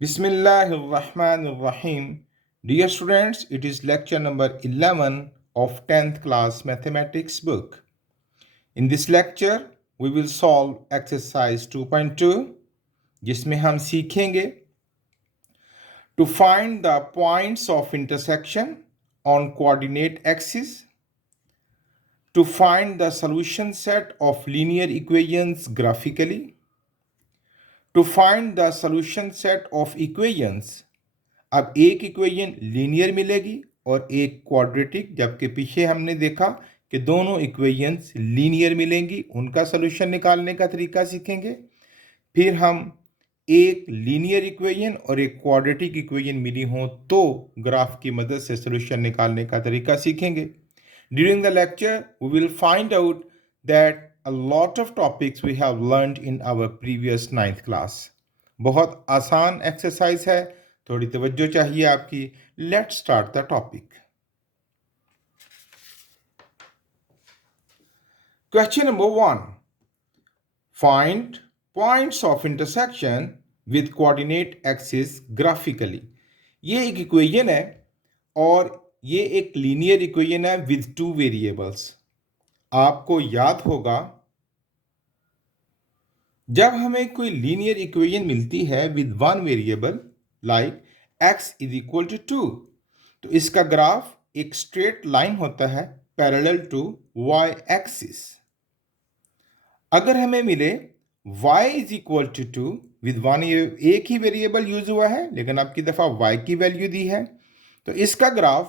Bismillahirrahmanirrahim. Dear students, it is lecture number 11 of 10th class mathematics book. In this lecture, we will solve exercise 2.2 जिसमें हम सीखेंगे to find the points of intersection on coordinate axis, to find the solution set of linear equations graphically, to find the solution set of equations. अब एक equation linear मिलेगी और एक quadratic, जबकि पीछे हमने देखा कि दोनों इक्वेशंस लीनियर मिलेंगी। उनका सलूशन निकालने का तरीका सीखेंगे। फिर हम एक लीनियर इक्वेशन और एक क्वाड्रेटिक इक्वेशन मिली हो तो ग्राफ की मदद से सलूशन निकालने का तरीका सीखेंगे। During the lecture we will find out that a lot of topics we have learned in our previous 9th class. बहुत आसान एक्सरसाइज है, थोड़ी तवज्जो चाहिए आपकी। Let's start the topic. Question number 1, find points of intersection with coordinate axis graphically. ये एक equation है और ये एक लीनियर इक्वेशन है विद टू वेरिएबल्स। आपको याद होगा जब हमें कोई लीनियर इक्वेशन मिलती है with one variable like x is equal to 2, तो इसका ग्राफ एक स्ट्रेट लाइन होता है पैरेलल टू y एक्सिस। अगर हमें मिले y is equal to 2 with one, एक ही वेरिएबल यूज हुआ है लेकिन अब की दफा y की वैल्यू दी है, तो इसका ग्राफ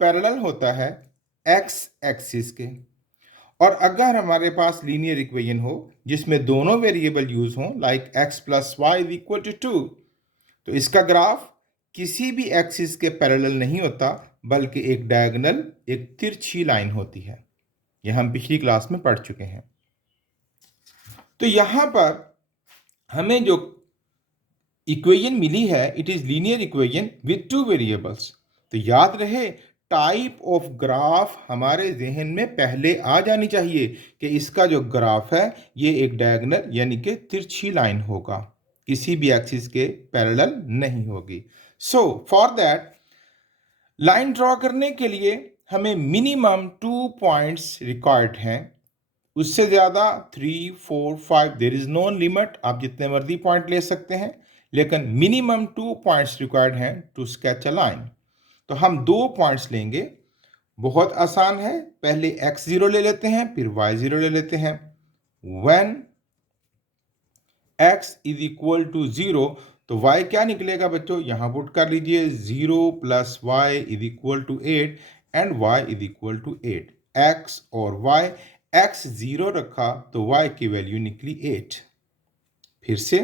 पैरेलल होता है x एक्सिस के। और अगर हमारे पास लीनियर इक्वेशन हो जिसमें दोनों वेरिएबल यूज हों like x plus y is equal to 2, तो इसका ग्राफ किसी भी एक्सिस के पैरेलल नहीं होता बल्कि एक डायगोनल, एक तिरछी लाइन होती है। यह हम पिछली क्लास में पढ़ चुके हैं। तो यहां पर हमें जो इक्वेशन मिली है it is linear equation with two variables. तो याद रहे टाइप ऑफ ग्राफ हमारे जहन में पहले आ जानी चाहिए कि इसका जो ग्राफ है ये एक डायगोनल यानी कि तिरछी लाइन होगा, किसी भी एक्सिस के पैरेलल नहीं होगी। सो फॉर दैट लाइन ड्रॉ करने के लिए हमें मिनिमम 2 पॉइंट्स रिक्वायर्ड हैं। उससे ज़्यादा 3, 4, 5 देयर इज़ नो लिमिट, आप जितने मर्जी पॉइंट ले सकते हैं, लेकिन मिनिमम 2 पॉइंट्स रिक्वायर्ड हैं टू स्केच अ लाइन। तो हम 2 पॉइंट्स लेंगे, बहुत आसान है। पहले x0 ले लेते हैं, फिर y0 ले लेते हैं। When x is equal to 0, तो y क्या निकलेगा बच्चों, यहां पुट कर लीजिए 0 plus y is equal to 8 and y is equal to 8। x और y, x 0 रखा तो y की वैल्यू निकली 8। फिर से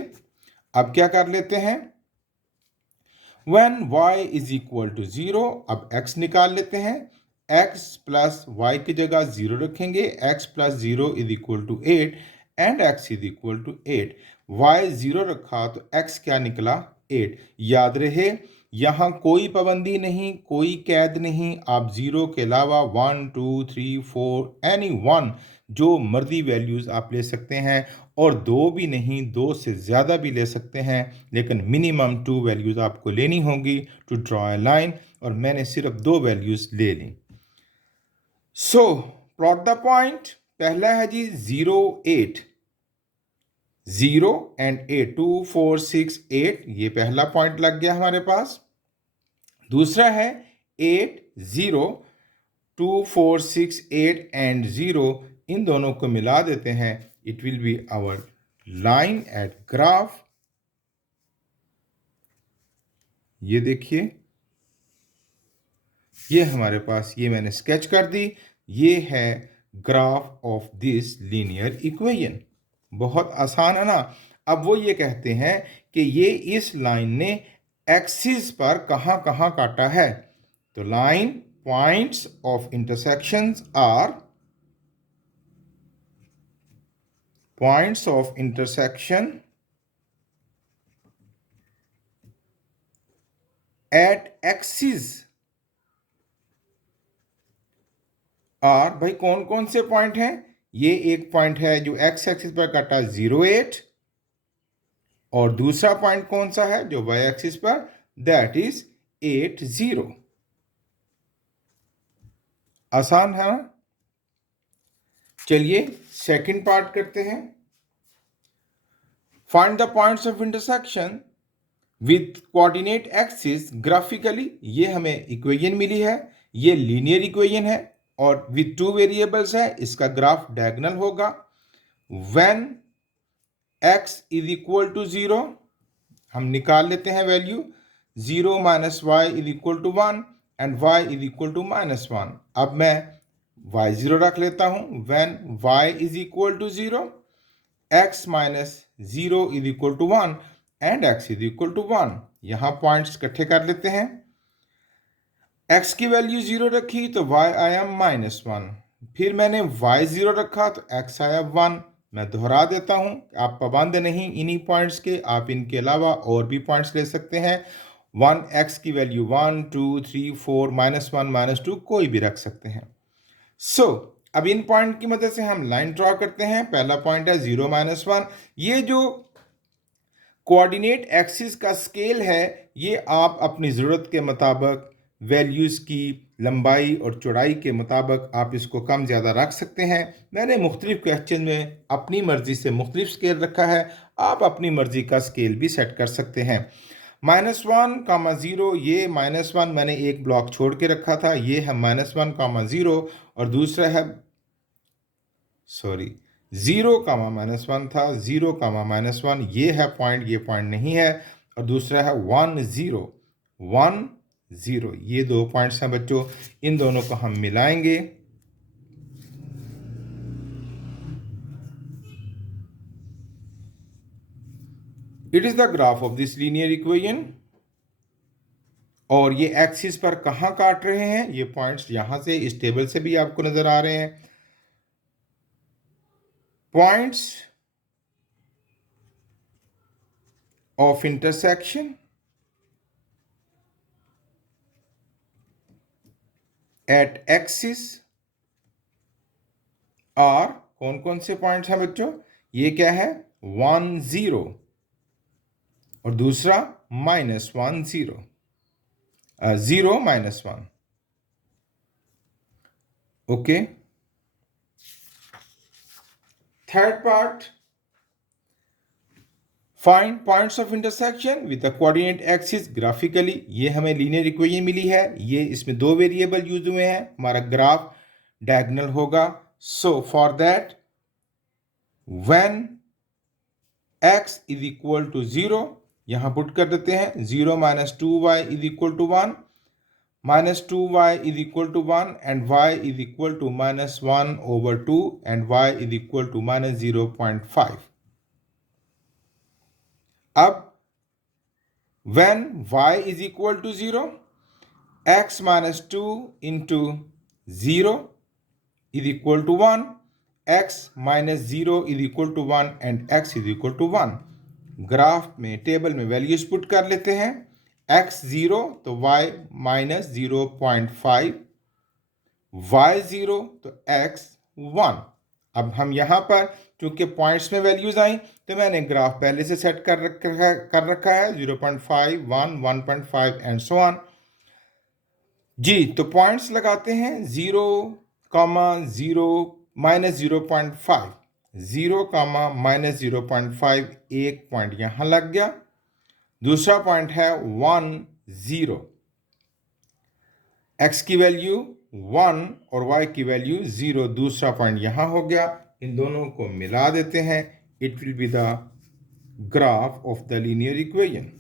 अब क्या कर लेते हैं, when y is equal to 0, अब x निकाल लेते हैं। x प्लस वाई की जगह 0 रखेंगे, x plus 0 is equal to 8 and x is equal to 8। y 0 रखा तो x क्या निकला 8। याद रहे यहाँ कोई पाबंदी नहीं, कोई कैद नहीं, आप 0 के अलावा 1, 2, 3, 4 एनी वन जो मर्जी वैल्यूज़ आप ले सकते हैं, और 2 भी नहीं 2 से ज़्यादा भी ले सकते हैं, लेकिन मिनिमम 2 वैल्यूज़ आपको लेनी होंगी टू ड्रॉ ए लाइन, और मैंने सिर्फ 2 वैल्यूज़ ले ली। सो प्लॉट द पॉइंट। पहला है जी 0, 8, 0 एंड 8, 2, 4, 6, 8, ये पहला पॉइंट लग गया हमारे पास। दूसरा है 8, 0, 2, 4, 6, 8 एंड 0, इन दोनों को मिला देते हैं, it will be our linear graph. ये देखिए, ये हमारे पास, ये मैंने स्केच कर दी, ये है graph of this linear equation. बहुत आसान है ना। अब वो ये कहते हैं कि ये इस लाइन ने एक्सिस पर कहां कहां काटा है। तो line points of intersections are, points of intersection at axis are, भाई कौन कौन से पॉइंट हैं, ये एक पॉइंट है जो एक्स एक्सिस पर काटा 0, 8, और दूसरा पॉइंट कौन सा है जो y एक्सिस पर, दैट इज 8 0। आसान है ना? चलिए सेकंड पार्ट करते हैं। Find the points of intersection with coordinate axis graphically. ये हमें इक्वेशन मिली है, ये लीनियर इक्वेशन है और विथ टू वेरिएबल्स है, इसका ग्राफ डायगोनल होगा। When x is equal to 0, हम निकाल लेते हैं value, 0 minus y is equal to 1 and y is equal to -1। अब मैं y0 रख लेता हूं। When y is equal to 0, x minus 0 is equal to 1 and x is equal to 1। यहां पॉइंट्स इकट्ठे कर लेते हैं। x की वैल्यू 0 रखी तो y आया -1, फिर मैंने y0 रखा तो x आया 1। मैं दोहरा देता हूं, आप पाबंद नहीं इन्हीं पॉइंट्स के, आप इनके अलावा और भी पॉइंट्स ले सकते हैं। 1x की वैल्यू 1 2 3 4 -1 -2 कोई भी रख सकते हैं। अब इन पॉइंट की मदद से हम लाइन ड्रॉ करते हैं। पहला पॉइंट है 0 -1। ये जो कोऑर्डिनेट एक्सिस का स्केल है, ये आप अपनी ज़रूरत के मुताबिक वैल्यूज़ की लंबाई और चौड़ाई के मुताबिक आप इसको कम ज़्यादा रख सकते हैं। मैंने मुख्तलिफ क्वेश्चन में अपनी मर्ज़ी से मुख्तलिफ स्केल रखा है, आप अपनी मर्ज़ी का स्केल भी सेट कर सकते हैं। -1, 0, ये -1 मैंने एक ब्लॉक छोड़ के रखा था, ये है -1, 0 और दूसरा है 0, -1 था, 0, -1 ये है पॉइंट, ये पॉइंट नहीं है। और दूसरा है 1 0 1 0, ये दो पॉइंट्स हैं बच्चों, इन दोनों को हम मिलाएंगे। It is the graph of this linear equation. और ये एक्सिस पर कहाँ काट रहे हैं, ये पॉइंट्स यहां से इस टेबल से भी आपको नजर आ रहे हैं। Points of intersection at axis are, कौन कौन से पॉइंट्स हैं बच्चों? ये क्या है, 1 0 और दूसरा -1 0, 0 -1। Okay, third part, find points of intersection with the coordinate axis graphically. ये हमें लीनियर इक्वेशन मिली है, ये इसमें दो वेरिएबल यूज हुए हैं, हमारा ग्राफ डायगोनल होगा। So for that when x is equal to 0, यहां पुट कर देते हैं, 0 - 2y is equal to 1, -2y is equal to 1 and y is equal to -1/2 and y is equal to -0.5। अब when y is equal to 0, x minus 2 into 0 is equal to 1, x minus 0 is equal to 1 and x is equal to 1। Graph में table में values put कर लेते हैं, x 0 तो y minus 0.5, y 0 तो x 1। अब हम यहाँ पर चूंकि पॉइंट्स में वैल्यूज आई तो मैंने ग्राफ पहले से सेट कर रखा है 0.5 1 1.5 एंड सो ऑन। जी, तो पॉइंट्स लगाते हैं, 0, 0 -0.5, 0, -0.5, एक पॉइंट यहाँ लग गया। दूसरा पॉइंट है 1 0, x की वैल्यू 1 और y की वैल्यू 0, दूसरा पॉइंट यहां हो गया। इन दोनों को मिला देते हैं, it will be the graph of the linear equation.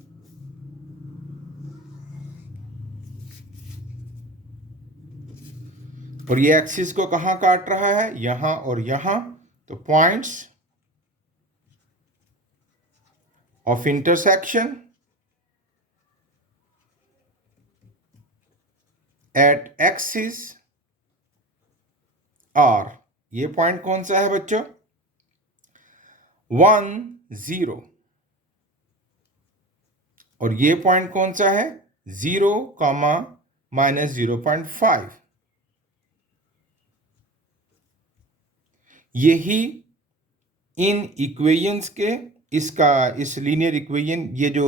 और ये एक्सिस को कहां काट रहा है, यहां और यहां। तो points of intersection at axis are, ये पॉइंट कौन सा है बच्चों, 1 0 और ये पॉइंट कौन सा है, 0, -0.5। यही इन इक्वेशंस के इस लीनियर इक्वेशन, ये जो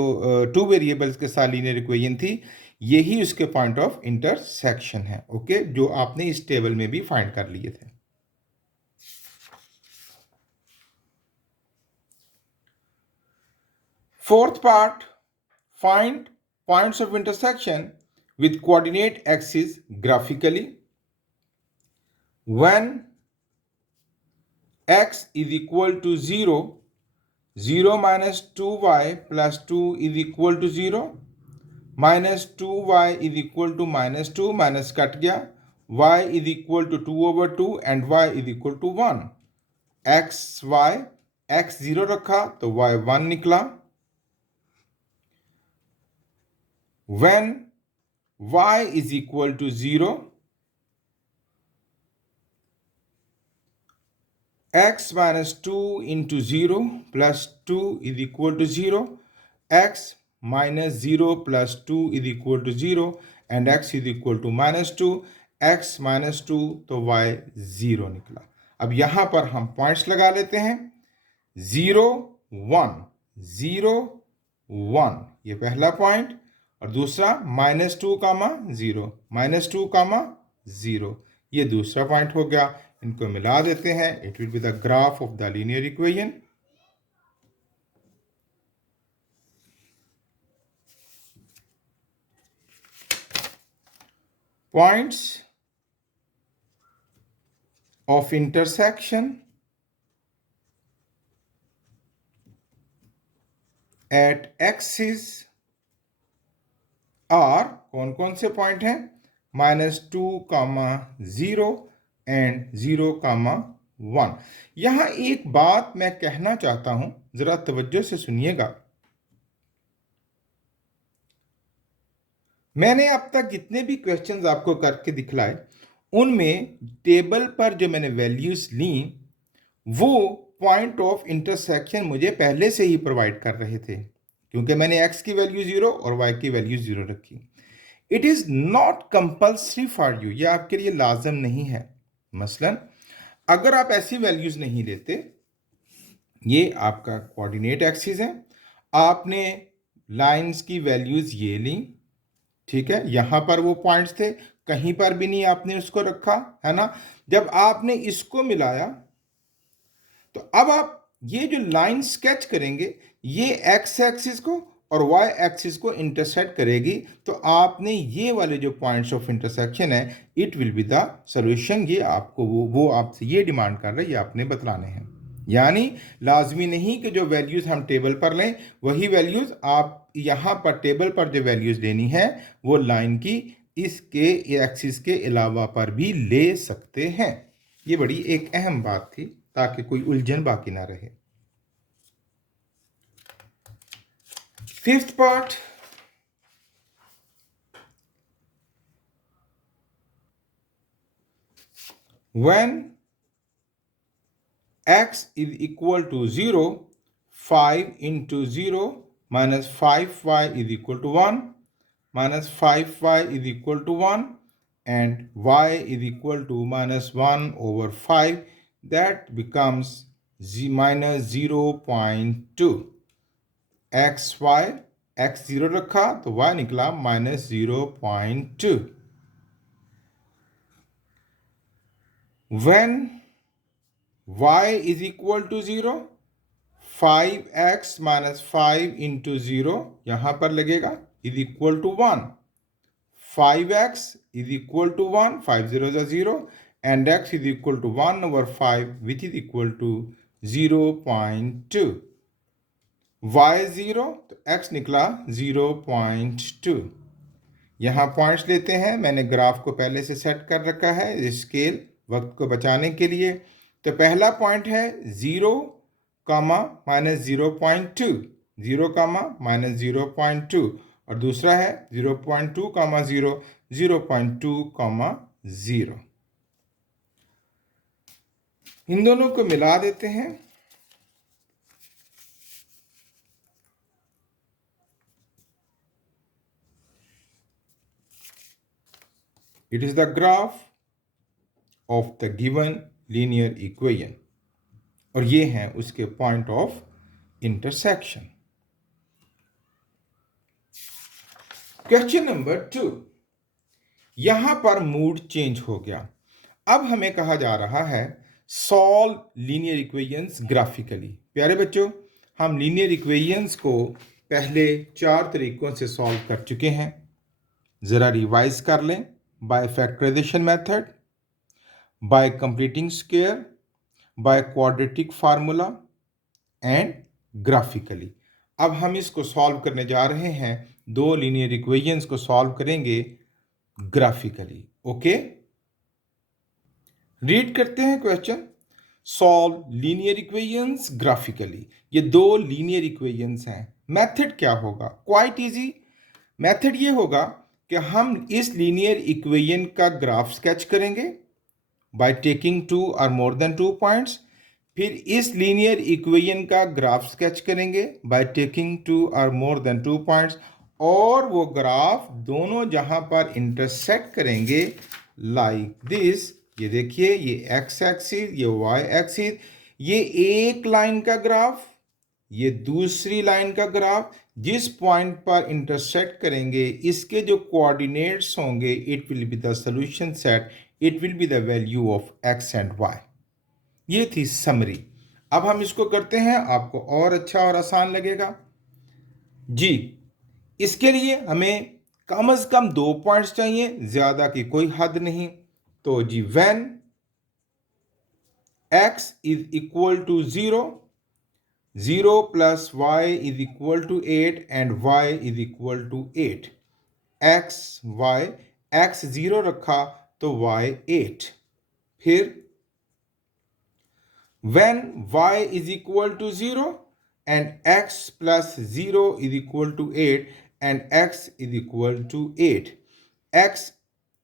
टू वेरिएबल्स के साथ लीनियर इक्वेशन थी, यही उसके पॉइंट ऑफ इंटरसेक्शन है। ओके, जो आपने इस टेबल में भी फाइंड कर लिए थे। Fourth part, find points of intersection with coordinate axes graphically. When x is equal to 0, 0 minus 2y plus 2 is equal to 0, minus 2y is equal to minus 2, minus cut गया, y is equal to 2 over 2 and y is equal to 1. x y, x 0 रखा तो y 1 निकला। When y is equal to 0, x minus 2 into 0 plus 2 is equal to 0, x minus 0 plus 2 is equal to 0 and x is equal to minus 2, x minus 2 तो y 0 निकला। अब यहां पर हम points लगा लेते हैं, 0 1, 0 1, ये पहला पॉइंट, और दूसरा -2 कामा 0, -2 कामा 0, ये दूसरा पॉइंट हो गया। इनको मिला देते हैं, it will be the graph of the linear equation. Points of intersection at axis are, कौन कौन से पॉइंट हैं? -2 कामा 0 एंड 0 कामा 1। यहां एक बात मैं कहना चाहता हूं, जरा तवज्जो से सुनिएगा। मैंने अब तक जितने भी क्वेश्चंस आपको करके दिखलाए, उनमें टेबल पर जो मैंने वैल्यूज ली, वो पॉइंट ऑफ इंटरसेक्शन मुझे पहले से ही प्रोवाइड कर रहे थे, क्योंकि मैंने x की वैल्यू 0 और y की वैल्यू 0 रखी। It is not compulsory for you, ये आपके लिए लाजम नहीं है। मसलन अगर आप ऐसी वैल्यूज नहीं लेते, ये आपका कोऑर्डिनेट एक्सिस है, आपने लाइंस की वैल्यूज ये ली, ठीक है, यहां पर वो पॉइंट्स थे, कहीं पर भी नहीं आपने उसको रखा, है ना। जब आपने इसको मिलाया तो अब आप ये जो लाइन स्केच करेंगे, ये एक्स एक्सिस को और वाई एक्सिस को इंटरसेक्ट करेगी, तो आपने ये वाले जो पॉइंट्स ऑफ इंटरसेक्शन है, it will be the solution. ये आपको वो आपसे ये डिमांड कर रहे हैं, ये आपने बतलाने हैं। यानी लाजमी नहीं कि जो वैल्यूज हम टेबल पर लें, वही वैल्यूज आप यहाँ पर टेबल पर जो वैल्यूज लेनी है, वो लाइन की इसके एक्सिस के अलावा पर भी ले सकते हैं। ये बड़ी एक अहम बात थी, ताकि कोई उलझन बाकी ना रहे। Fifth part, when x is equal to 0, 5 into 0 minus 5y is equal to 1, minus 5y is equal to 1, and y is equal to minus 1 over 5, that becomes minus 0.2। x y, x 0 रखा तो y निकला minus 0.2। When y is equal to 0, 5x minus 5 into 0 यहां पर लगेगा, is equal to 1। 5x is equal to 1, 5 0 is 0, and x is equal to 1 over 5, which is equal to 0.2। y 0 तो x निकला 0.2। यहाँ points लेते हैं, मैंने ग्राफ को पहले से सेट कर रखा है स्केल वक्त को बचाने के लिए। तो पहला पॉइंट है 0 कामा माइनस 0.2, 0 कामा माइनस 0.2, और दूसरा है 0.2 कामा 0, 0.2 कामा 0। इन दोनों को मिला देते हैं, it is the graph of the given linear equation, और ये हैं उसके point of intersection. Question number 2, यहां पर मूड चेंज हो गया। अब हमें कहा जा रहा है सॉल्व लीनियर इक्वेशंस ग्राफिकली। प्यारे बच्चों, हम लीनियर इक्वेशंस को पहले 4 तरीकों से सॉल्व कर चुके हैं। ज़रा रिवाइज कर लें। By factorization method, by completing square, by quadratic formula and graphically. अब हम इसको सॉल्व करने जा रहे हैं, 2 लीनियर इक्वेशंस को सॉल्व करेंगे ग्राफिकली। ओके, रीड करते हैं question. Solve linear equations graphically. ये 2 लीनियर इक्वेशंस हैं। मेथड क्या होगा? Quite easy. मेथड ये होगा कि हम इस लीनियर इक्वेशन का ग्राफ स्केच करेंगे बाय टेकिंग 2 और मोर देन 2 पॉइंट्स। फिर इस लीनियर इक्वेशन का ग्राफ स्केच करेंगे बाय टेकिंग 2 और मोर देन 2 पॉइंट्स, और वो ग्राफ दोनों जहां पर इंटरसेक्ट करेंगे लाइक दिस। ये देखिए, ये एक्स एक्सिस, ये वाई एक्सिस, ये एक लाइन का ग्राफ, ये दूसरी लाइन का ग्राफ। जिस पॉइंट पर इंटरसेक्ट करेंगे इसके जो कोऑर्डिनेट्स होंगे, it will be the solution set, it will be the value of x and y. ये थी समरी। अब हम इसको करते हैं, आपको और अच्छा और आसान लगेगा जी। इसके लिए हमें कम से कम 2 पॉइंट्स चाहिए, ज्यादा की कोई हद नहीं। तो जी, when x is equal to 0, 0 plus y is equal to 8 and y is equal to 8। x y, x 0 रखा तो y 8। फिर when y is equal to 0 and x plus 0 is equal to 8 and x is equal to 8, x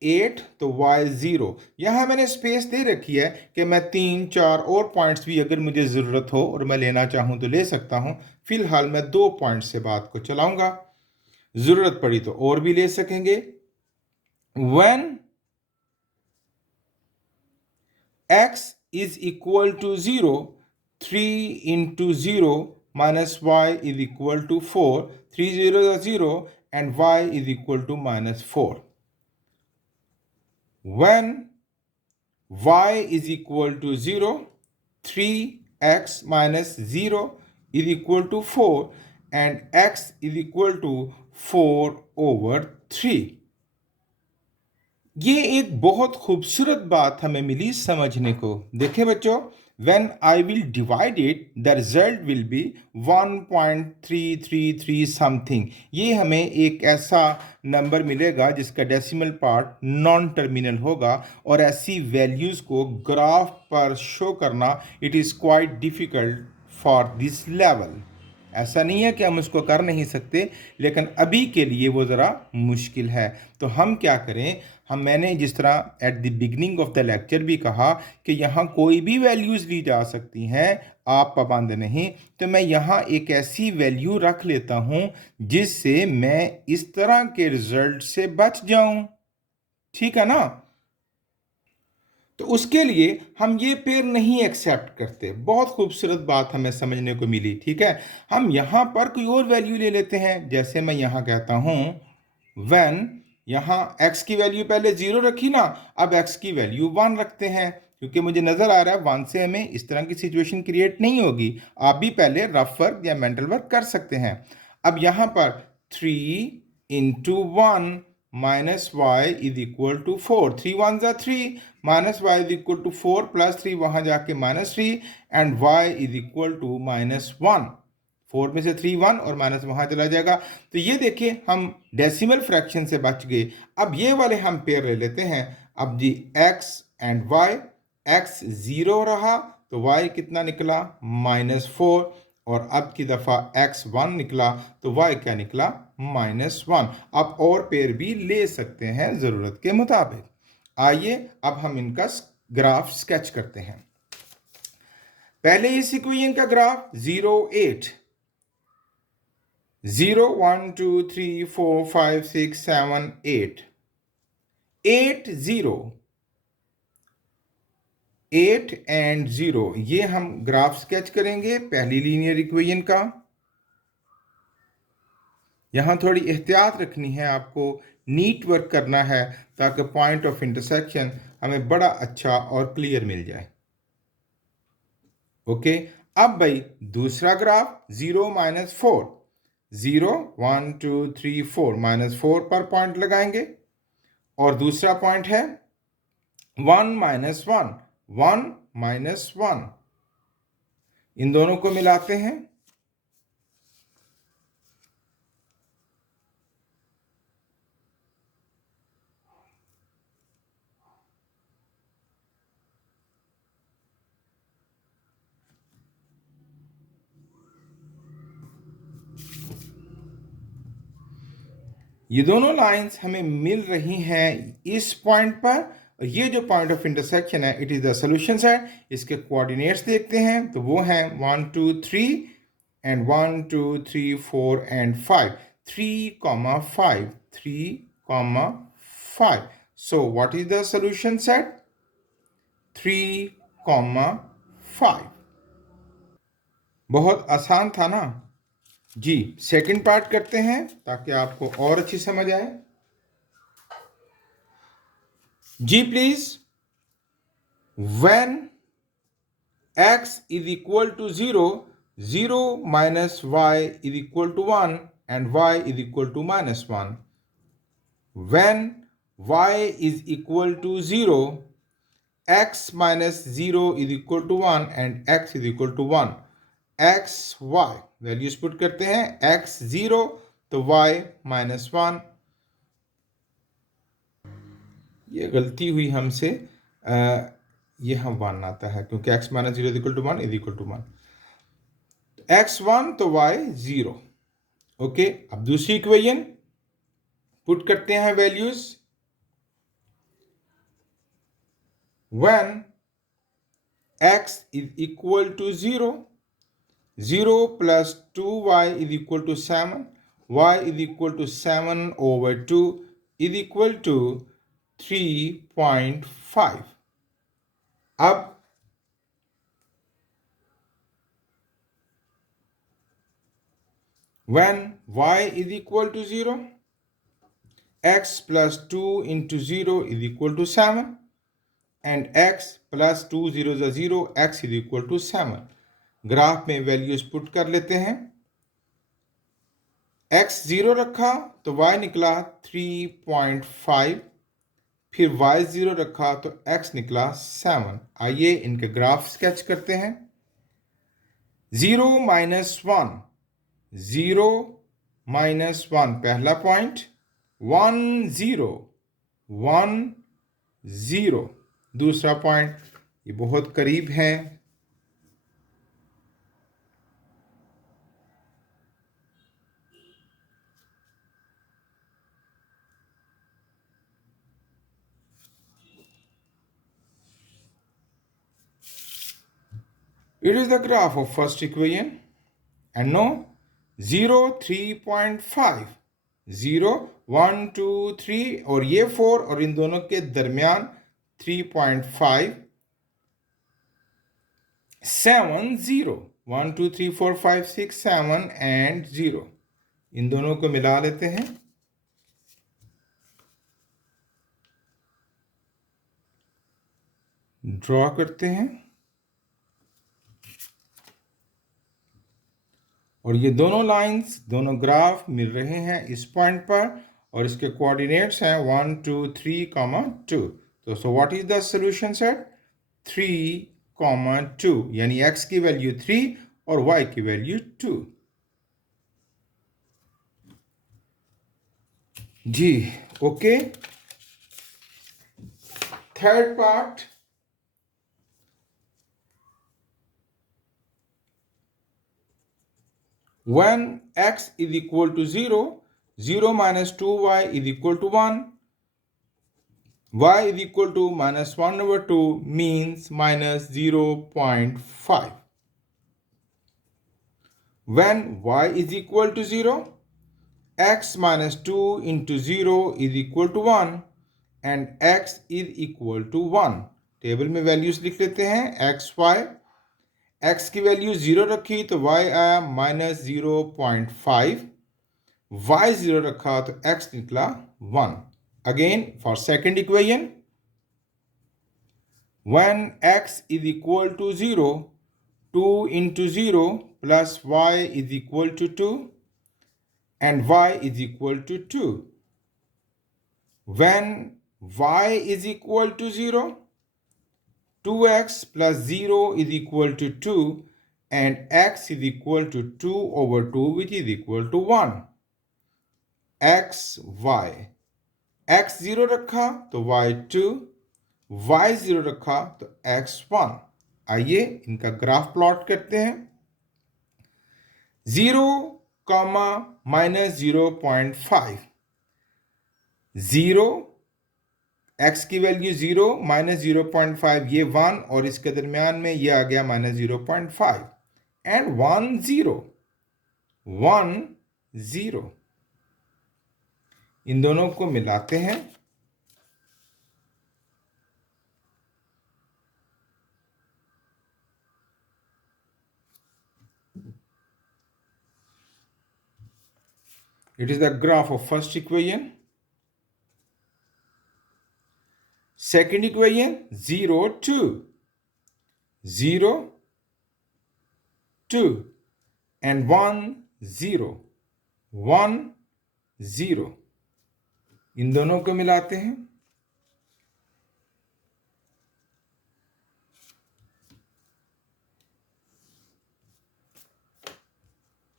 8 तो y 0। यहाँ मैंने space दे रखी है कि मैं 3 4 और पॉइंट्स भी अगर मुझे ज़रूरत हो और मैं लेना चाहूँ तो ले सकता हूँ। फिलहाल मैं 2 पॉइंट्स से बात को चलाऊंगा, ज़रूरत पड़ी तो और भी ले सकेंगे। when x is equal to 0, 3 into 0 minus y is equal to 4, 3 0 is 0 and y is equal to minus 4. When y is equal to 0, 3x minus 0 is equal to 4 and x is equal to 4 over 3. ये एक बहुत खूबसूरत बात हमें मिली समझने को। देखें बच्चों, when I will divide it, the result will be 1.333 something। ये हमें एक ऐसा नंबर मिलेगा जिसका डेसिमल पार्ट नॉन टर्मिनल होगा, और ऐसी वैल्यूज़ को ग्राफ पर शो करना it is quite difficult for this level. ऐसा नहीं है कि हम उसको कर नहीं सकते, लेकिन अभी के लिए वो ज़रा मुश्किल है। तो हम क्या करें, मैंने जिस तरह at the beginning of the lecture भी कहा कि यहाँ कोई भी वैल्यूज़ ली जा सकती हैं, आप पाबंद नहीं। तो मैं यहाँ एक ऐसी वैल्यू रख लेता हूँ जिससे मैं इस तरह के रिजल्ट से बच जाऊँ। ठीक है ना? तो उसके लिए हम ये पेयर नहीं एक्सेप्ट करते। बहुत खूबसूरत बात हमें समझने को मिली। ठीक है, हम यहाँ पर कोई और वैल्यू ले लेते हैं। जैसे मैं यहाँ कहता हूँ व्हेन, यहाँ x की वैल्यू पहले 0 रखी ना, अब x की वैल्यू 1 रखते हैं, क्योंकि मुझे नज़र आ रहा है 1 से हमें इस तरह की सिचुएशन क्रिएट नहीं होगी। आप भी पहले रफ वर्क या मेंटल वर्क कर सकते हैं। अब यहाँ पर 3 into 1 minus y is equal to 4, 3 1 जा 3, minus y is equal to 4 plus 3 वहाँ जाके -3 and y is equal to -1। 4 में से 3 1 और माइनस वहाँ चला जाएगा। तो ये देखिए, हम डेसिमल फ्रैक्शन से बच गए। अब ये वाले हम पेयर ले लेते हैं। अब जी x एंड y, x 0 रहा तो y कितना निकला -4, और अब की दफ़ा x 1 निकला तो y क्या निकला -1। आप और पेयर भी ले सकते हैं ज़रूरत के मुताबिक। आइए अब हम इनका ग्राफ स्केच करते हैं। पहले इस इक्वेशन का ग्राफ 0 8, 0 1 2 3 4 5 6 7 8, 8 0, 8 एंड 0, ये हम ग्राफ स्केच करेंगे पहली लीनियर इक्वेशन का। यहाँ थोड़ी एहतियात रखनी है, आपको नीट वर्क करना है ताकि पॉइंट ऑफ इंटरसेक्शन हमें बड़ा अच्छा और क्लियर मिल जाए। ओके, अब भाई दूसरा ग्राफ 0 - 4, 0 1 2 3 4 -4 पर पॉइंट लगाएंगे, और दूसरा पॉइंट है 1 - 1, 1 - 1, इन दोनों को मिलाते हैं। ये दोनों लाइंस हमें मिल रही हैं इस पॉइंट पर, और ये जो पॉइंट ऑफ इंटरसेक्शन है, it is the solution set. इसके कोऑर्डिनेट्स देखते हैं तो वो हैं 1 2 3 and 1 2 3 4 and 5, 3 5, 3 5। So what is the solution set? 3 5। बहुत आसान था ना जी। सेकंड पार्ट करते हैं ताकि आपको और अच्छी समझ आए। जी please. When x is equal to 0, 0 minus y is equal to 1 and y is equal to -1. When y is equal to 0, x minus 0 is equal to 1 and x is equal to 1. x, y values put करते हैं, x 0 तो y -1। ये गलती हुई हमसे, ये हम 1 आता है क्योंकि x - 0 is equal to 1 is equal to 1। x 1 तो y 0। ओके, अब दूसरी इक्वेशन पुट करते हैं values. When x is equal to 0, 0 plus 2y is equal to 7, y is equal to 7 over 2 is equal to 3.5. अब when y is equal to 0, x plus 2 into 0 is equal to 7 and x plus 2 0 is 0, x is equal to 7। Graph में values put कर लेते हैं। x 0 रखा तो y निकला 3.5, फिर y 0 रखा तो x निकला 7। आइए इनके ग्राफ स्केच करते हैं। 0 - 1, 0 -1 पहला पॉइंट, 1 0 1 0 दूसरा पॉइंट। ये बहुत करीब है। It is the graph of first equation and now 0 3.5, 0 1 2 3 और ये 4 और इन दोनों के दरमियान 3.5, 7 0, 1 2 3 4 5 6 7 एंड 0, इन दोनों को मिला लेते हैं। ड्रॉ करते हैं और ये दोनों लाइंस, दोनों ग्राफ मिल रहे हैं इस पॉइंट पर और इसके कोऑर्डिनेट्स हैं 1 2 3, 2। तो so what is the solution set? 3, 2, यानी x की वैल्यू 3 और y की वैल्यू 2। जी okay. Third part, when x is equal to 0, 0 minus 2y is equal to 1, y is equal to -1 over 2 means minus 0.5. When y is equal to 0, x minus 2 into 0 is equal to 1 and x is equal to 1। Table में values लिख लेते हैं x y. X की value 0 रखी तो Y आया -0.5, Y 0 रखा तो एक्स निकला 1। Again for second equation, when x is equal to 0, 2 into 0 plus y is equal to 2 and y is equal to 2. When y is equal to 0, 2x plus 0 is equal to 2 and x is equal to 2 over 2 which is equal to 1. x, y. x 0 रखा तो y 2, y 0 रखा तो x 1। आइए इनका graph plot करते हैं। 0, -0.5, 0, x की value 0, -0.5 ये 1 और इसके दरमियान में ये आ गया -0.5 एंड 1 0, 1 0। इन दोनों को मिलाते हैं। It is the graph of first equation. Second equation 0 2, 0 2 and 1 0, 1 0। इन दोनों को मिलाते हैं।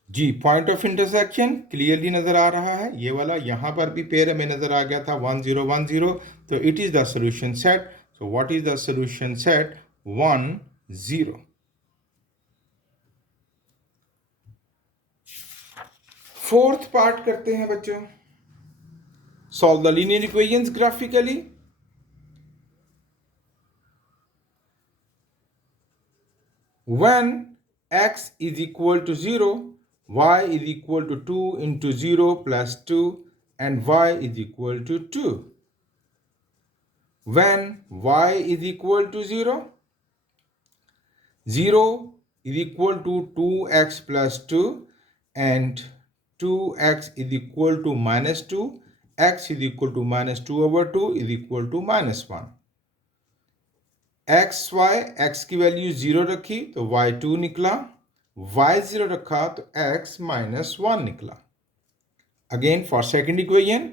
जी, पॉइंट ऑफ इंटरसेक्शन क्लियरली नजर आ रहा है। ये वाला यहां पर भी पेयर हमें नजर आ गया था 1 0 1 0, तो it is the solution set. So what is the solution set? 1 0। Fourth part करते हैं बच्चों। Solve the linear equations graphically. When x is equal to 0, y is equal to 2 into 0 plus 2 and y is equal to 2. When y is equal to 0, 0 is equal to 2x plus 2 and 2x is equal to -2, x is equal to -2 over 2 is equal to -1. X y, x की value 0 रखी तो y2 निकला, y 0 रखा तो x -1 निकला। Again for second equation,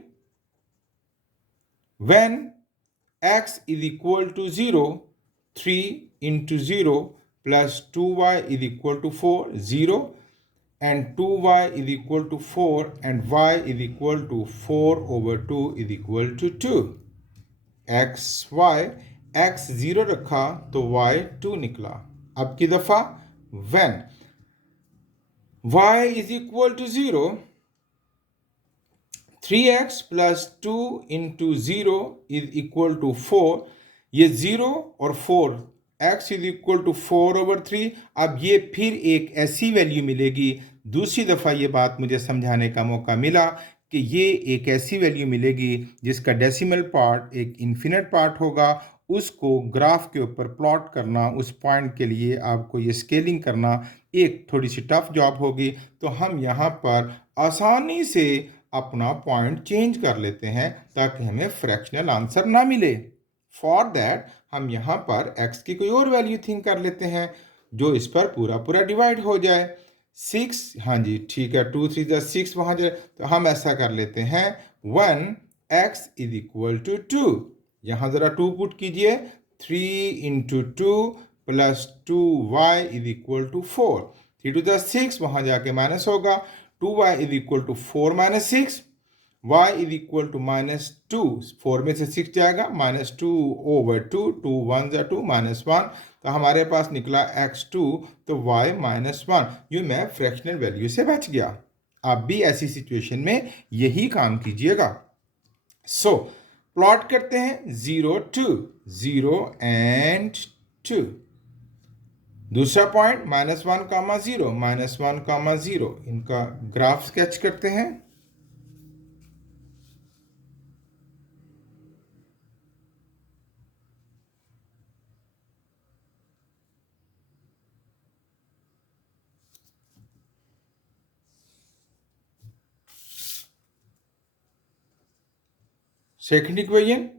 when x is equal to 0, 3 into 0 plus 2y is equal to 4, 0 and 2y is equal to 4 and y is equal to 4 over 2 is equal to 2. x y, x 0 रखा तो y 2 निकला। अब की दफा when y is equal to 0, 3x plus 2 into 0 is equal to 4। ये 0 और 4, x is equal to 4 over 3। अब ये फिर एक ऐसी वैल्यू मिलेगी, दूसरी दफ़ा ये बात मुझे समझाने का मौका मिला कि ये एक ऐसी वैल्यू मिलेगी जिसका डेसिमल पार्ट एक इन्फिनिट पार्ट होगा। उसको ग्राफ के ऊपर प्लॉट करना, उस पॉइंट के लिए आपको ये स्केलिंग करना एक थोड़ी सी टफ जॉब होगी। तो हम यहाँ पर आसानी से अपना पॉइंट चेंज कर लेते हैं ताकि हमें फ्रैक्शनल आंसर ना मिले। फॉर दैट हम यहाँ पर x की कोई और वैल्यू थिंक कर लेते हैं जो इस पर पूरा पूरा डिवाइड हो जाए। 6, हाँ जी ठीक है, 2 3 6 वहाँ जाए, तो हम ऐसा कर लेते हैं 1 x is equal to 2। यहाँ ज़रा 2 पुट कीजिए, 3 into 2 plus 2y is equal to 4। 3 to the 6 वहाँ जाके माइनस होगा, 2y is equal to 4 minus 6, y is equal to -2, 4 में से 6 जाएगा, -2 over 2, 2 1 जा 2 -1, तो हमारे पास निकला x2 तो y -1। ये मैं फ्रैक्शनल वैल्यू से बच गया। आप भी ऐसी सिचुएशन में यही काम कीजिएगा। सो प्लॉट करते हैं 0 2, 0 and 2। दूसरा पॉइंट -1, 0, -1, 0। इनका ग्राफ स्केच करते हैं। Second equation,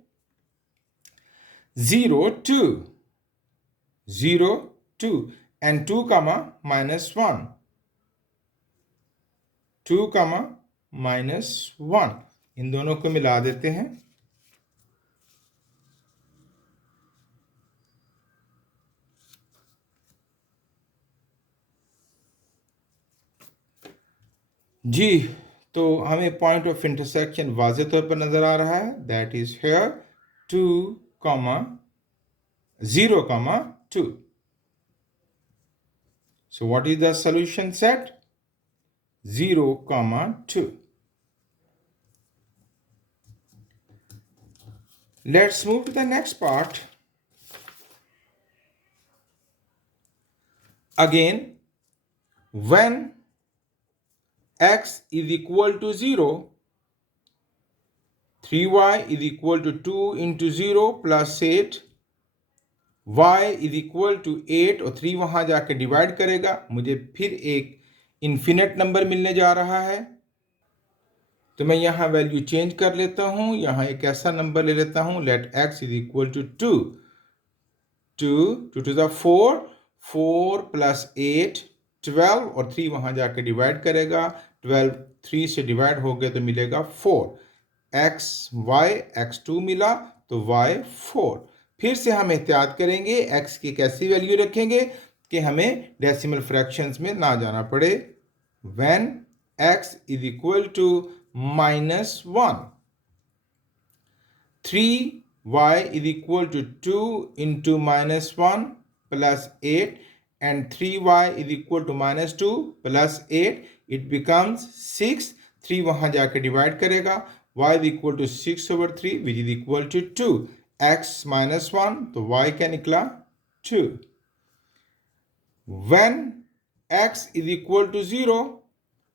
0, 2, 0, 2 and 2 comma minus 1, 2 comma minus 1, इन दोनों को मिला देते हैं। जी, तो हमें पॉइंट ऑफ इंटरसेक्शन वाज़े तौर पर नजर आ रहा है, that is here 2 comma 0 comma 2. So what is the solution set? 0 comma 2. Let's move to the next part. Again, when x is equal to 0, 3y is equal to 2 into 0 plus 8, y is equal to 8 और 3 वहां जाके divide करेगा, मुझे फिर एक infinite number मिलने जा रहा है। तो मैं यहाँ वैल्यू चेंज कर लेता हूँ, यहाँ एक ऐसा नंबर ले लेता हूँ, let x is equal to 2, 2 to the 4, 4 plus 8 12 और 3 वहां जाके डिवाइड करेगा, 12 3 से डिवाइड हो गया तो मिलेगा 4, x2 मिला तो y 4। फिर से हम एहतियात करेंगे, x की कैसी वैल्यू रखेंगे कि हमें डेसिमल फ्रैक्शंस में ना जाना पड़े। When x is equal to -1, 3y is equal to 2 into -1 plus 8 and 3y is equal to -2 plus 8, it becomes 6, 3 वहां जाके डिवाइड करेगा, y is equal to 6 over 3 which is equal to 2, x minus 1 तो y क्या निकला 2। When x is equal to 0,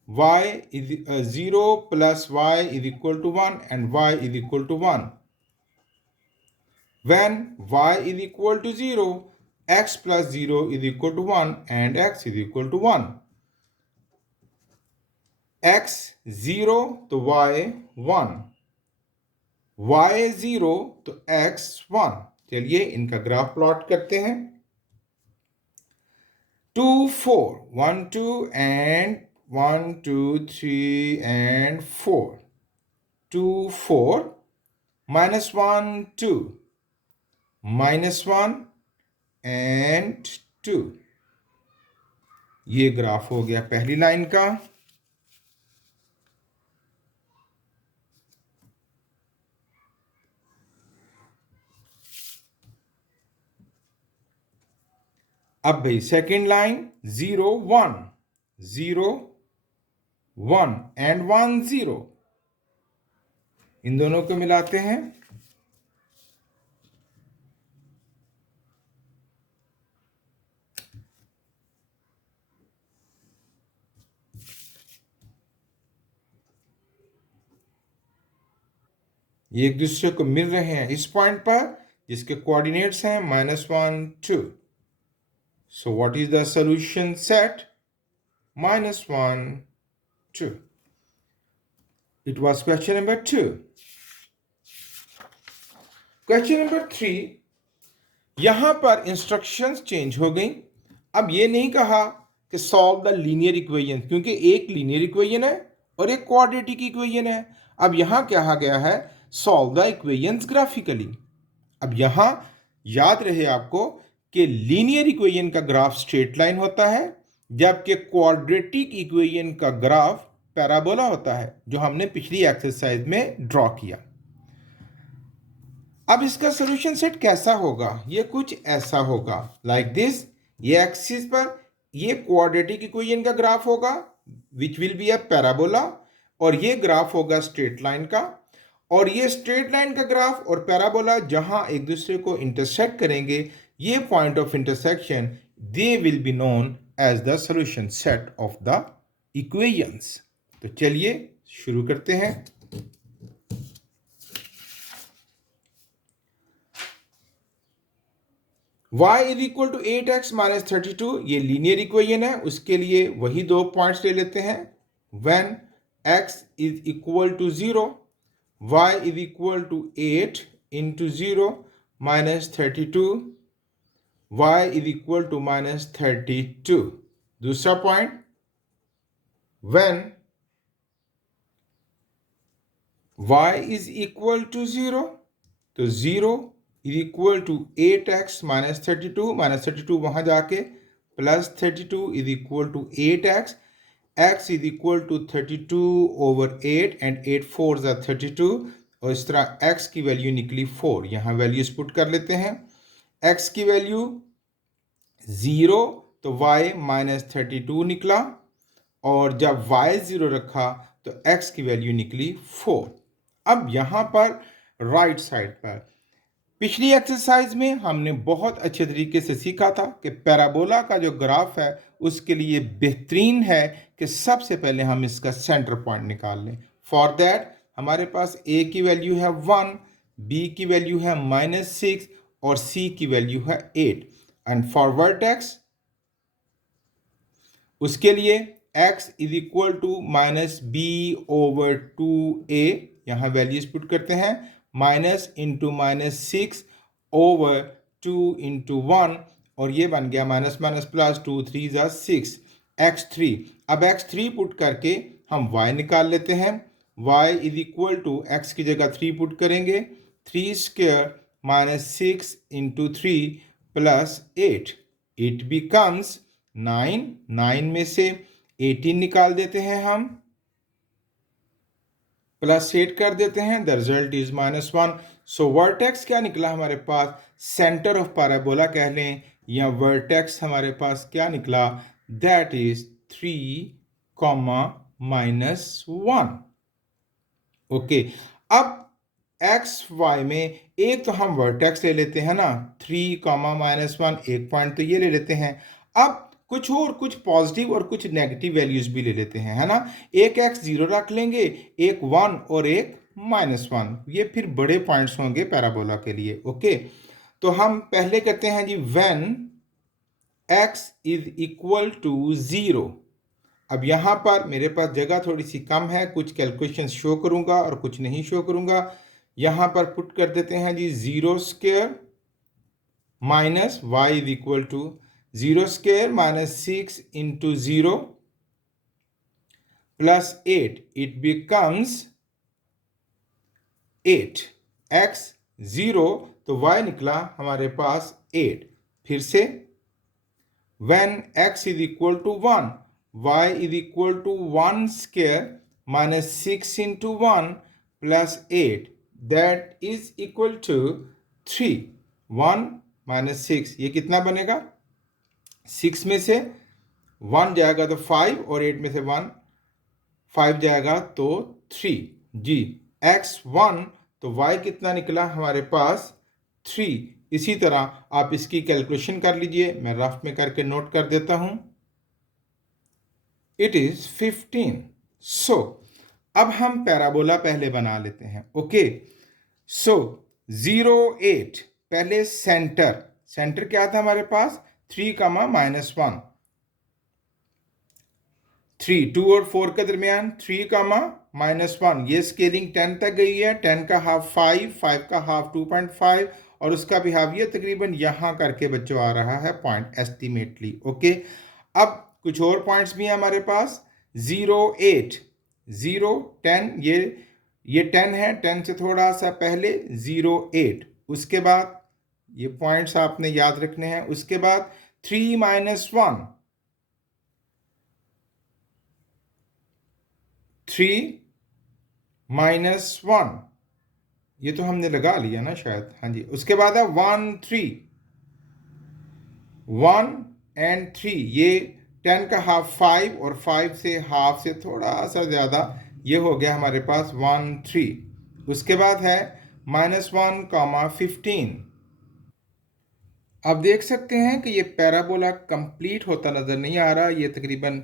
y is 0 plus y is equal to 1 and y is equal to 1. When y is equal to 0, x plus 0 is equal to 1 and x is equal to 1. x 0 तो y 1, y 0 तो x 1। चलिए इनका graph plot करते हैं। 2 4 1 2 and 1 2 3 and 4, 2 4 -1 2 -1 and 2, ये graph हो गया पहली लाइन का। अब भाई सेकेंड लाइन 0 1 0 1 and 1 0, इन दोनों को मिलाते हैं। ये एक दूसरे को मिल रहे हैं इस पॉइंट पर जिसके कोऑर्डिनेट्स हैं -1 2। So what is the solution set? -1 2. It was question number 2. Question number 3, यहां पर इंस्ट्रक्शंस चेंज हो गई। अब ये नहीं कहा कि सॉल्व द लीनियर इक्वेशन, क्योंकि एक लीनियर इक्वेशन है और एक क्वाड्रेटिक इक्वेशन है। अब यहां कहा गया है सॉल्व द इक्वेशंस ग्राफिकली। अब यहां याद रहे आपको कि लीनियर इक्वेशन का ग्राफ स्ट्रेट लाइन होता है, जबकि क्वाड्रेटिक इक्वेशन का ग्राफ पैराबोला होता है, जो हमने पिछली एक्सरसाइज में ड्रॉ किया। अब इसका सॉल्यूशन सेट कैसा होगा? ये कुछ ऐसा होगा, लाइक दिस। ये एक्सिस पर ये क्वाड्रेटिक इक्वेशन का ग्राफ होगा which will be a parabola, और ये ग्राफ होगा स्ट्रेट लाइन का। और ये स्ट्रेट लाइन का ग्राफ और पैराबोला जहां एक दूसरे को इंटरसेक्ट करेंगे, ये point of intersection, they will be known as the solution set of the equations. तो चलिए शुरू करते हैं। y is equal to 8x minus 32, ये लीनियर इक्वेशन है, उसके लिए वही दो पॉइंट्स ले लेते हैं। When x is equal to 0, y is equal to 8 into 0 minus 32, y is equal to minus 32. दूसरा point, when y is equal to 0, तो 0 is equal to 8x minus 32, minus 32 वहां जाके plus 32 is equal to 8x, x is equal to 32 over 8 and 8 4s are 32, और इस तरह x की value निकली 4। यहाँ वैल्यूज पुट कर लेते हैं। x की वैल्यू 0 तो y माइनस 32 निकला, और जब y 0 रखा तो x की वैल्यू निकली 4। अब यहाँ पर राइट साइड पर पिछली एक्सरसाइज में हमने बहुत अच्छे तरीके से सीखा था कि पैराबोला का जो ग्राफ है उसके लिए बेहतरीन है कि सबसे पहले हम इसका सेंटर पॉइंट निकाल लें। फॉर दैट हमारे पास a की वैल्यू है 1, b की वैल्यू है -6 और c की वैल्यू है 8। एंड फॉर वर्टेक्स उसके लिए x is equal to minus b over 2a, यहाँ वैल्यूज पुट करते हैं, माइनस इंटू -6 ओवर 2 इंटू 1, और ये बन गया माइनस माइनस प्लस 2 3 ज़ा 6 x3। अब x3 पुट करके हम y निकाल लेते हैं। y is equal to x की जगह 3 पुट करेंगे, 3 square minus 6 into 3 plus 8, it becomes 9। 9 में से 18 निकाल देते हैं हम, प्लस 8 कर देते हैं, the result is -1। So vertex क्या निकला हमारे पास, सेंटर ऑफ पैराबोला कह लें, या वर्टेक्स हमारे पास क्या निकला, दैट इज 3, -1। ओके, अब एक्स वाई में एक तो हम वर्टेक्स ले लेते हैं ना, 3, -1, एक पॉइंट तो ये ले लेते हैं। अब कुछ पॉजिटिव और कुछ नेगेटिव वैल्यूज भी ले लेते हैं, है ना। एक x 0 रख लेंगे, एक 1 और एक -1, ये फिर बड़े पॉइंट्स होंगे पैराबोला के लिए। ओके, तो हम पहले करते हैं जी, when x is equal to 0। अब यहाँ पर मेरे पास जगह थोड़ी सी कम है, कुछ कैलकुलेशन शो करूंगा और कुछ नहीं शो करूंगा। यहाँ पर पुट कर देते हैं जी, 0 square minus y is equal to 0 square minus 6 into 0 plus 8, it becomes 8। x 0 तो y निकला हमारे पास 8। फिर से when x is equal to 1, y is equal to 1 square minus 6 into 1 plus 8, that is equal to 3। 1 minus 6, ये कितना बनेगा, 6 में से 1 जाएगा तो 5, और 8 में से 5 जाएगा तो 3। जी, x1 तो y कितना निकला हमारे पास, 3। इसी तरह आप इसकी कैलकुलेशन कर लीजिए, मैं रफ में करके नोट कर देता हूं, इट इज 15। सो अब हम पैराबोला पहले बना लेते हैं। ओके, सो 0 8, पहले सेंटर क्या था हमारे पास, 3, -1, 3 2 और 4 के दरमियान 3, -1, ये स्केलिंग 10 तक गई है, 10 का हाफ 5, 5 का हाफ 2.5, और उसका भी हाफ ये तकरीबन यहाँ करके बच्चों आ रहा है पॉइंट एस्टिमेटली। ओके, अब कुछ और पॉइंट्स भी हैं हमारे पास, 0 8, 0 10, ये 10 है, 10 से थोड़ा सा पहले 0 8, उसके बाद ये पॉइंट्स आपने याद रखने हैं। उसके बाद 3 -1, 3 -1, ये तो हमने लगा लिया ना शायद, हाँ जी। उसके बाद है 1 3, 1 एंड 3, ये 10 का हाफ 5, और 5 से हाफ से थोड़ा सा ज़्यादा, ये हो गया हमारे पास 1 3। उसके बाद है -1, 15। आप देख सकते हैं कि ये पैराबोला कंप्लीट होता नज़र नहीं आ रहा, ये तकरीबन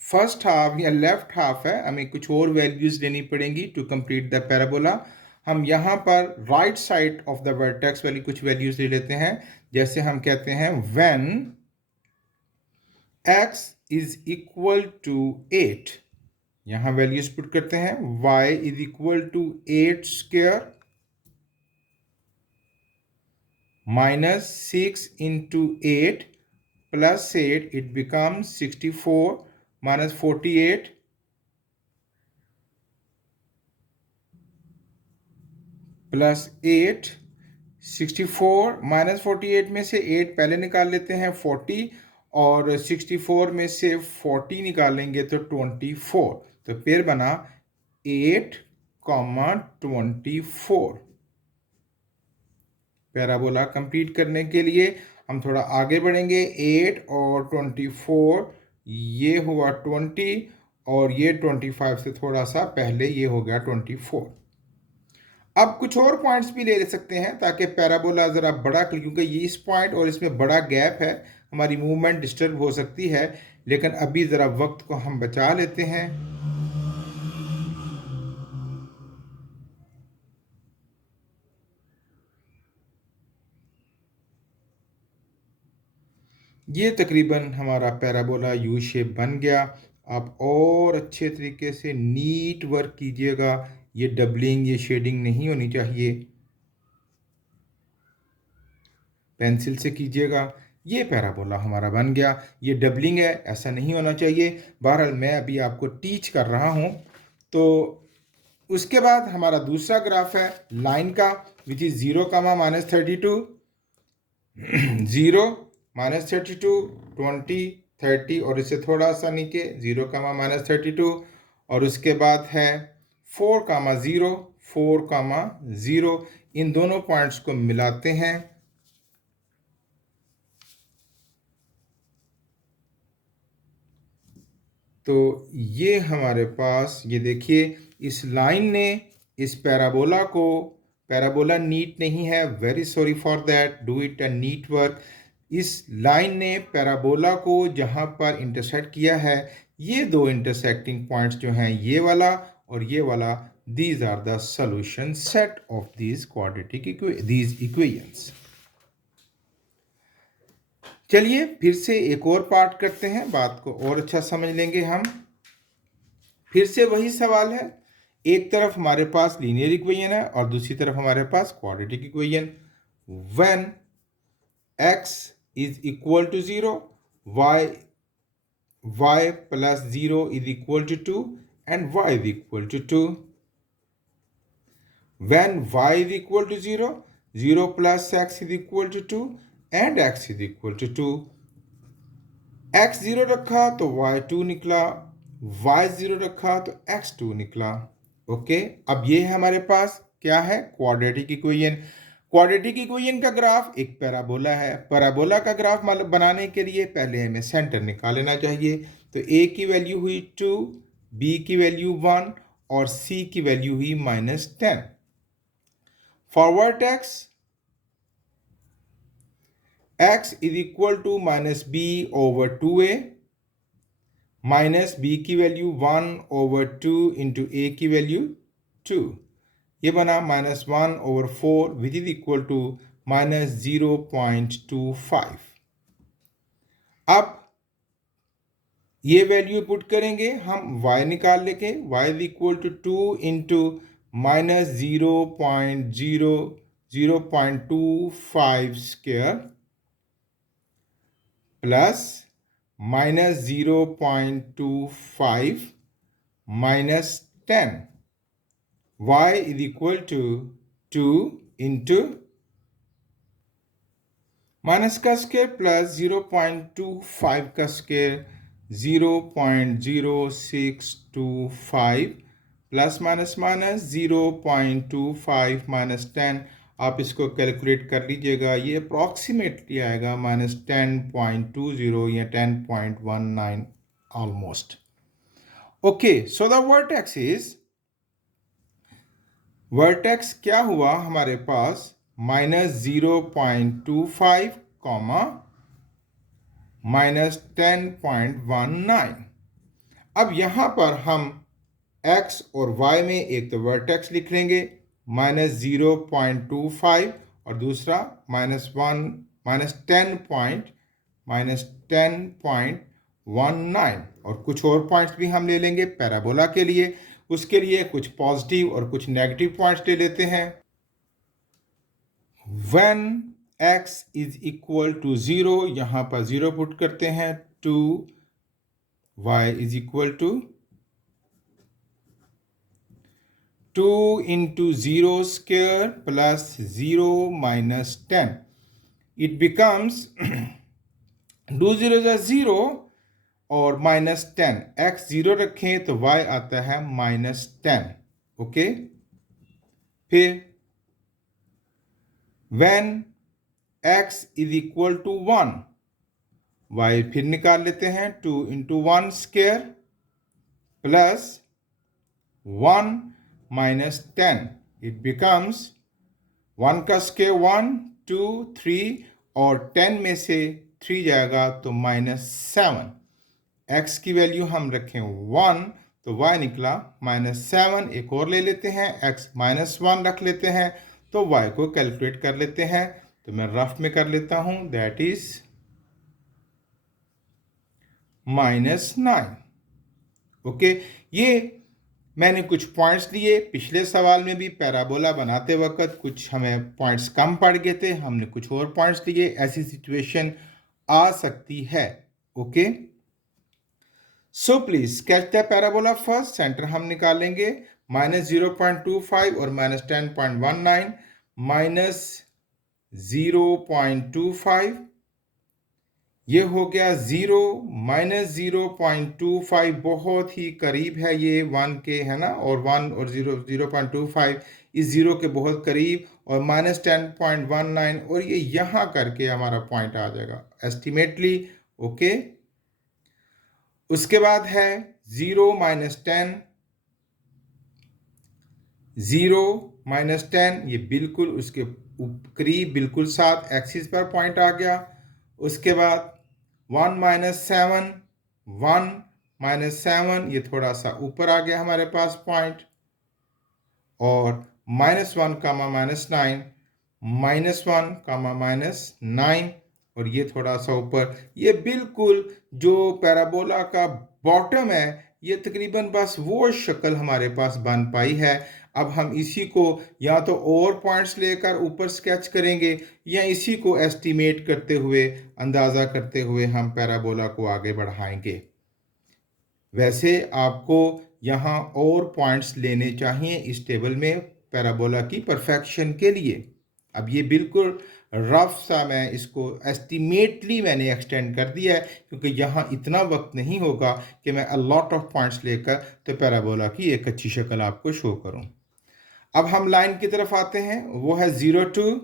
फर्स्ट हाफ या लेफ्ट हाफ है, हमें कुछ और वैल्यूज लेनी पड़ेंगी टू कंप्लीट द पैराबोला। हम यहाँ पर right side of the vertex वाली कुछ वैल्यूज ले लेते हैं, जैसे हम कहते हैं when x is equal to 8, यहाँ वैल्यूज पुट करते हैं। y is equal to 8 square minus 6 into 8 plus 8, it becomes 64 minus 48 plus 8, 64 minus 48 में से 8 पहले निकाल लेते हैं 40, और 64 में से 40 निकालेंगे तो 24, तो फिर बना 8, 24। पैराबोला कंप्लीट करने के लिए हम थोड़ा आगे बढ़ेंगे। 8 और 24, ये हुआ 20, और ये 25 से थोड़ा सा पहले ये हो गया 24। अब कुछ और पॉइंट्स भी ले सकते हैं ताकि पैराबोला ज़रा बड़ा, क्योंकि ये इस पॉइंट और इसमें बड़ा गैप है, हमारी मूवमेंट डिस्टर्ब हो सकती है। लेकिन अभी ज़रा वक्त को हम बचा लेते हैं। ये तकरीबन हमारा पैराबोला यू शेप बन गया। आप और अच्छे तरीके से नीट वर्क कीजिएगा। ये डबलिंग, ये शेडिंग नहीं होनी चाहिए, पेंसिल से कीजिएगा। ये पैराबोला हमारा बन गया। ये डबलिंग है, ऐसा नहीं होना चाहिए। बहरहाल मैं अभी आपको टीच कर रहा हूँ। तो उसके बाद हमारा दूसरा ग्राफ है लाइन का, विच इज़ 0, -32, 0, -32, 20, 30, और इससे थोड़ा सा नीचे 0, -32, और उसके बाद है 4, 0, 4, 0। इन दोनों पॉइंट्स को मिलाते हैं तो ये हमारे पास, ये देखिए इस लाइन ने इस पैराबोला नीट नहीं है, very sorry for that, do it a neat work. इस लाइन ने पैराबोला को जहाँ पर इंटरसेक्ट किया है, ये दो इंटरसेक्टिंग पॉइंट्स जो हैं, ये वाला और ये वाला, these are the solution set of these quadratic these equations. चलिए फिर से एक और पार्ट करते हैं, बात को और अच्छा समझ लेंगे हम। फिर से वही सवाल है, एक तरफ हमारे पास लीनियर इक्वेशन है और दूसरी तरफ हमारे पास quadratic equation. When x is equal to 0, y plus 0 is equal to 2 and y is equal to 2। When y is equal to 0, 0 plus x is equal to 2 and x is equal to 2। x 0 रखा तो y 2 निकला, y 0 रखा तो x 2 निकला। Okay, अब ये है हमारे पास क्या है, क्वाड्रेटिक इक्वेशन। क्वाड्रेटिक इक्वेशन का ग्राफ एक पैराबोला है। पैराबोला का ग्राफ बनाने के लिए पहले हमें सेंटर निकाल लेना चाहिए। तो a की वैल्यू हुई 2, b की वैल्यू 1 और c की वैल्यू हुई -10। For vertex, x is equal to -b over 2a, minus b की वैल्यू 1 over 2 into a की वैल्यू 2। ये बना -1 over 4 which is equal to -0.25। अब ये वैल्यू पुट करेंगे हम, y निकाल लेंगे, y is equal to 2 into -0.25 square plus -0.25 -10। y is equal to 2 into minus का स्क्वायर प्लस 0.25 का स्क्वायर 0.0625 प्लस माइनस माइनस 0.25 -10। आप इसको कैलकुलेट कर लीजिएगा, ये अप्रॉक्सीमेटली आएगा -10.20 या 10.19 almost. Okay, so the vertex क्या हुआ हमारे पास, -0.25 -10.19। अब यहां पर हम x और y में एक तो वर्टेक्स लिख लेंगे -0.25 और दूसरा -10.19 19 और कुछ और पॉइंट्स भी हम ले लेंगे पैराबोला के लिए। उसके लिए कुछ पॉजिटिव और कुछ नेगेटिव पॉइंट्स ले लेते हैं। When x is equal to 0, यहाँ पर 0 पुट करते हैं, to y is equal to 2 into 0 square plus 0 minus 10. It becomes 2 0 is 0 और माइनस 10, x 0 रखें तो y आता है -10। ओके, फिर when x is equal to 1, y फिर निकाल लेते हैं, 2 into 1 square plus 1 minus 10, it becomes 1 का स्क्वायर 1 2 3 और 10 में से 3 जाएगा तो -7। x की वैल्यू हम रखें 1 तो y निकला -7। एक और ले लेते हैं, x -1 रख लेते हैं तो y को कैलकुलेट कर लेते हैं। तो मैं रफ में कर लेता हूं, दैट इज -9। ओके, ये मैंने कुछ पॉइंट्स लिए। पिछले सवाल में भी पैराबोला बनाते वक्त कुछ हमें पॉइंट्स कम पड़ गए थे, हमने कुछ और पॉइंट्स लिए। ऐसी सिचुएशन आ सकती है। Okay, so please sketch the parabola first. Centre हम निकालेंगे, -0.25 और -10.19, -0.25, ये हो गया 0, -0.25 बहुत ही करीब है, ये 1 के है ना, और 1 और 0.25 इस 0 के बहुत करीब, और -10.19 और ये यहाँ करके हमारा पॉइंट आ जाएगा एस्टिमेटली। ओके, उसके बाद है 0 -10, 0 -10, ये बिल्कुल उसके करीब, बिल्कुल साथ एक्सिस पर पॉइंट आ गया। उसके बाद 1 -7, 1 -7, ये थोड़ा सा ऊपर आ गया हमारे पास पॉइंट, और -1, -9, -1, -9, और ये थोड़ा सा ऊपर। ये बिल्कुल जो पैराबोला का बॉटम है, ये तकरीबन बस वो शक्ल हमारे पास बन पाई है। अब हम इसी को या तो और पॉइंट्स लेकर ऊपर स्केच करेंगे, या इसी को एस्टिमेट करते हुए, अंदाज़ा करते हुए हम पैराबोला को आगे बढ़ाएंगे। वैसे आपको यहाँ और पॉइंट्स लेने चाहिए इस टेबल में पैराबोला की परफेक्शन के लिए। अब ये बिल्कुल रफ सा मैं इसको एस्टिमेटली मैंने एक्सटेंड कर दिया है, क्योंकि यहाँ इतना वक्त नहीं होगा कि मैं अ लॉट ऑफ पॉइंट्स लेकर तो पैराबोला की एक अच्छी शक्ल आपको शो करूँ। अब हम लाइन की तरफ आते हैं, वो है 0 to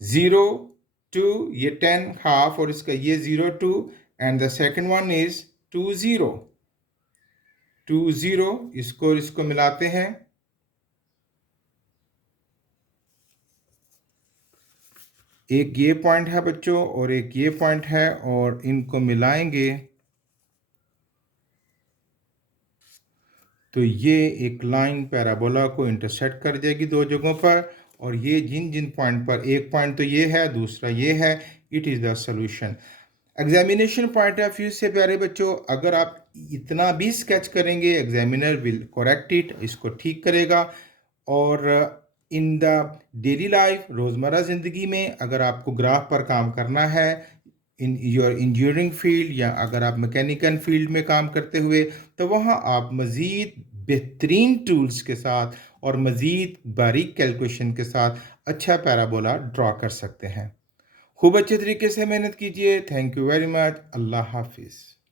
0 to ये 10 हाफ, और इसका ये 0 to, and the second one is 2 0 2 0, इसको मिलाते हैं। एक ये पॉइंट है बच्चों और एक ये पॉइंट है, और इनको मिलाएंगे तो ये एक लाइन पैराबोला को इंटरसेक्ट कर जाएगी दो जगहों पर। और ये जिन जिन पॉइंट पर, एक पॉइंट तो ये है, दूसरा ये है, it is the solution. Examination point of view से प्यारे बच्चों, अगर आप इतना भी स्केच करेंगे, एग्जामिनर विल करेक्ट इट, इसको ठीक करेगा। और इन द डेली लाइफ, रोज़मर्रा ज़िंदगी में अगर आपको ग्राफ पर काम करना है, इन योर इंजीनियरिंग फील्ड, या अगर आप मैकेनिकल फील्ड में काम करते हुए, तो वहाँ आप मज़ीद बेहतरीन टूल्स के साथ और मज़ीद बारीक कैलकुलेशन के साथ अच्छा पैराबोला ड्रॉ कर सकते हैं। खूब अच्छे तरीके से मेहनत कीजिए। Thank you very much. अल्लाह हाफिज़।